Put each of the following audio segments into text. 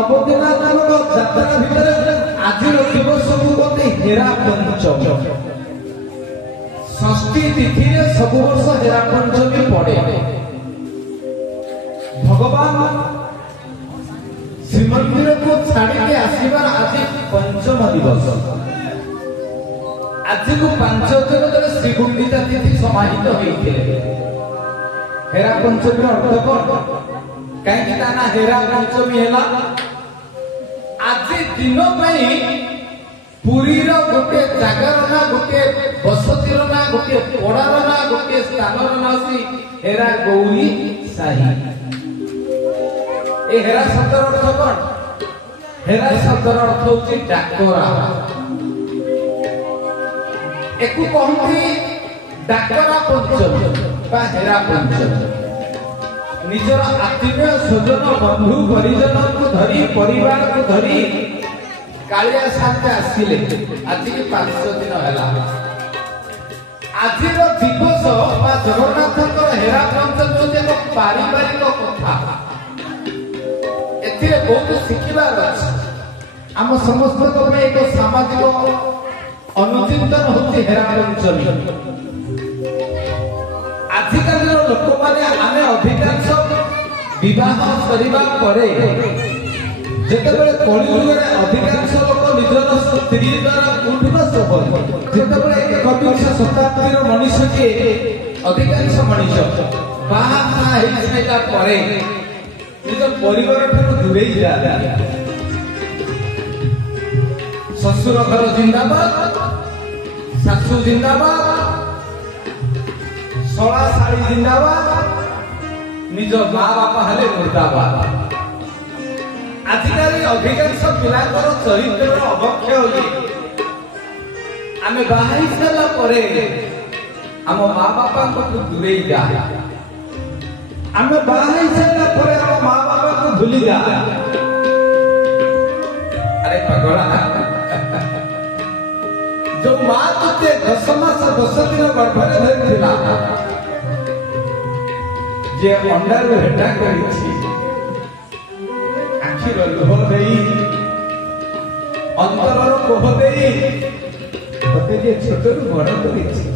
नवदिना नामक यात्रा भितर आज दिवस को कहते हेरा पंचमी। षष्ठी तिथि सब वर्ष हेरा पंचमी पड़े। भगवान श्रीमंदिर को छाड़ी आसबार आज पंचम दिवस। आज को 5 दिन तले श्रीगुंडिचा तिथि समाहित होते। हेरा पंचमी अर्थ कौन कहीं ना हेरा पंचमी है आज दिन पुरी गोटे जगार ना गोटे बसती ना गोटे पड़ार ना गोटे स्थान ना हेरा गौरी साही। हेरा शब्द अर्थ कौन हेरा शब्द अर्थ हूँ डाकरा। एक कहती डाकरा पंचमी बा हेरा पंचमी। निजर आत्मीय स्वजन बंधु परिजन को धरी परिवार को धरी कालिया साथ आसिले आज की 5 दिन है। आज दिवस बा जगन्नाथ हेरा पंचमी एक पारिवारिक कथा। एथिरे बहुत शिखिबार अछि। आम समस्त एक सामाजिक अनुचिंतन होती हेरा पंचमी। आजिकल लोक मैंने आमे अधिकांश विवाह करने जितेबाला कलियुग अधिकांश लोक निजर स्त्री द्वारा उठवा सब जितेबाला 21 शताब्दी मनुष्य के अधिकांश मनुष्य बाहा निज परिवार दूरे जाता। ससुर घर जिंदाबाद सासू जिंदाबाद सला साड़ी जिंदाबाद निज माँ बापा हेले मुर्दाबाद। आजिकल अधिकांश पिलांकर चरित्र अवक्षय होगी। आमे बाहाई सारा परे आम माँ बापा को दूरे जा। आमे बाहाई सारा परे आम माँ बापा को भूली जा। अरे पगला जो माँ तुझे 10 मास 10 दिन गर्भरे धरिथिला जे अंडार हेटा करिछि आखिर लोह देई अंतरर कोह देई तते जे छोटरू बड़ करिछि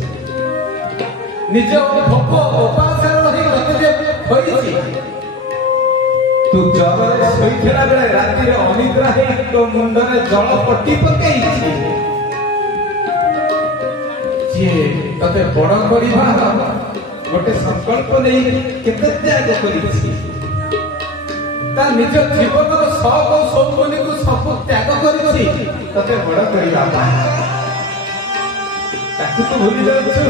निज भोक उपास रही तते जे होइछि तू जरे सोइथला बेले राति रे अनिद्रा हे तो मुंडरे जल पट्टी पकेइछि जे तते बड़ करिबा गोटे संकल्प नहीं केते त्याग करिछि ता निज जीवन शौक और सौमनी को सब त्याग करिछि तते बड़ करिबा ताकू तो भूली जाछु।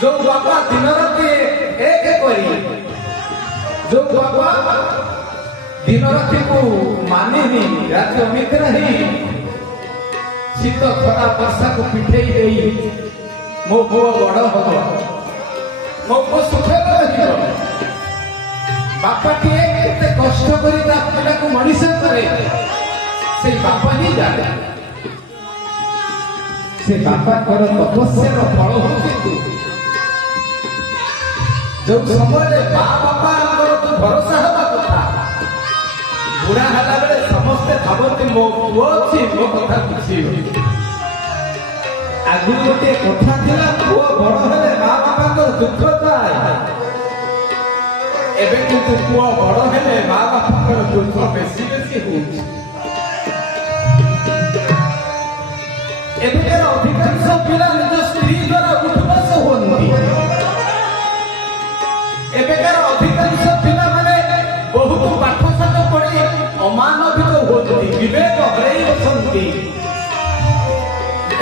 जो बाबा दिन राति एक करी जो बाबा दिन राति को मानिनी राति अनिद्रा ही शीत खरा वर्षा को पिठे देई मो पुओ बड़ हम मो पुओ सुखे बापा टे केते कष्ट करी ता पिला को मनीष करे से बापा ही जाने से बापा कर तपस्या फल होती। जो समय माँ बापा तो भरोसा हवा कथा बुढ़ा हला बेले समस्ते भावती मो पुओ अछि मो कथा बुझी आगु गोटे कथा थिला पुओ बड़ हेले माँ बापा को दुख थाए एबे किंतु पुओ बड़ हेले माँ बापा को दुख बेसी बेसी होउछि। एबे अधिकांश पिला निज स्त्री द्वारा उठवास होती। एबेकार अधिकांश पिला माने बहुत पाठ साठ पढ़ी अमानविक होती विवेक हरई बसंती।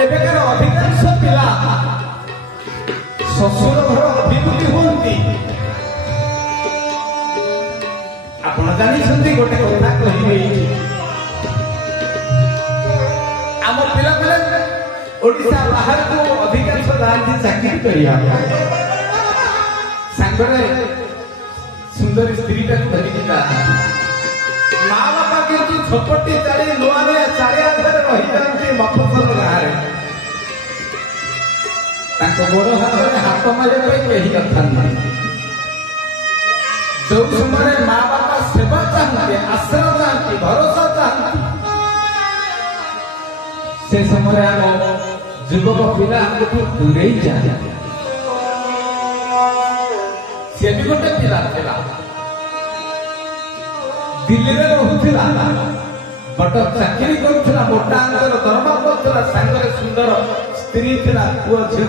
एबेकार अधिकांश पिला शशुर घर अभिमुखी होती। आपण जानी गोटे कथा कहि आम पिला पिला ओडिशा बाहर को अधिकांश जाती चाकरी करिया सांगरे सुंदर स्त्री का धरिकी माँ बापा के छपटी चाली नुआ चारिआडे रही जाती मफसल गाँव गोड़ हाथ में हाथ मारे कहीं कथा नहीं जो समय माँ बापा सेवा चाहते, आश्रय चाहती, भरोसा चाहती, से समय आम युवक पिला दूरे जाए। से भी गोटे पिला दिल्ली में रहुला, बट चाकरी करुला, मोटा अंकर दरमा पाला, सांगरे सुंदर स्त्री थिला, पुओ झियो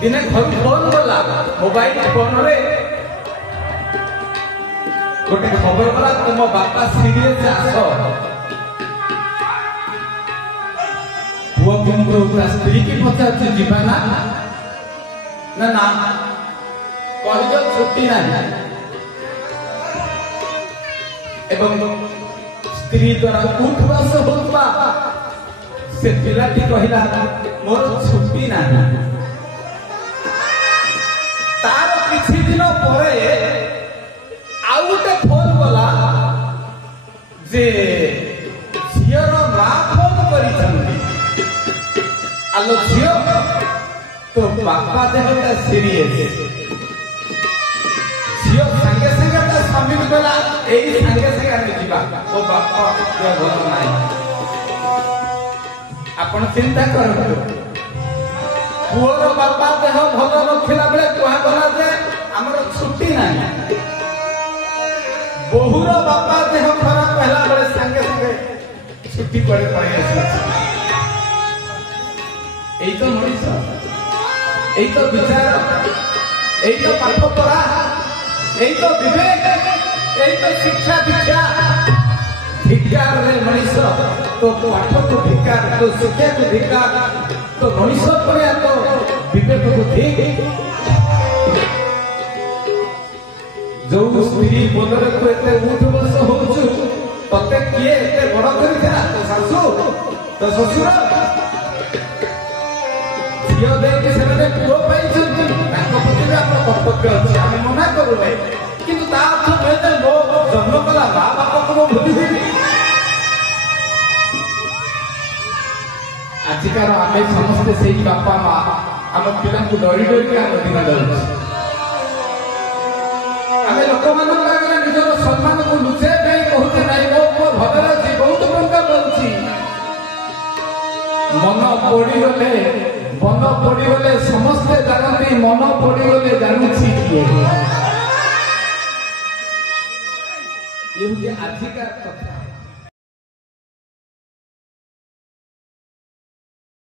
दिने घर फोन गला, मोबाइल फोन रे गोटे खबर गला, तुम बापा सीरियस आस। पुओ किंतु स्त्री की पचार जीवा ना ना ना कह छुट्टी ना एवं स्त्री द्वारा उठवास होता से पिलाटी कहला मोर छुट्टी ना। तार किछि दिन परे आउ गोटे फोन गला जे झियर माँ फोन करिसंती, आलो झियो तो बापा देहटा सीरियस। झियो संगे संगे ता स्वामी को बोला एई संगे संगे आनी जीवा ओ बापा देह भल नाही। आपण चिंता करंतु पुओर बापा देह भल नथिला बेले कुहा गला जे हमर छुट्टी नाही। बहुर बापा देह खराब पहला बेले संगे संगे छुट्टी पड़े पड़े आसी। एई तो मनीष, एई तो विचार, एई तो पाठ पढ़ा, एई तो विवेक, एई तो शिक्षा दीक्षा। धिकार रे मनीष तो पाठ को धिकार, तो शिक्षा को धिकार, तो मनीष पर तो विवेक को धिक। जो स्त्री बोलरे को एते उठ बस होछु तते किए एते बड़ करिथा, तो सासू तो ससुर झियो देके सेने पुओ पाइछन्ति, ताको प्रति आपन कर्तव्य अछि, आमे मना करू नै। किंतु ता अर्थ नहे जे मो जन्म कला माँ बापा को भूली देबी। आजिकार आमे समस्ते सेही बापा माँ आम पिला को डरी डरी के आम दिन जाउछि। आमे लोक मानक लागले निजर सम्मान को लुचे नै कहते नै मो भदर अछि बहुत टंका बलछि। मन पड़ी गले समस्ते जानती, मन पड़ी गले जानुछि किए। ये आजिकार कथा।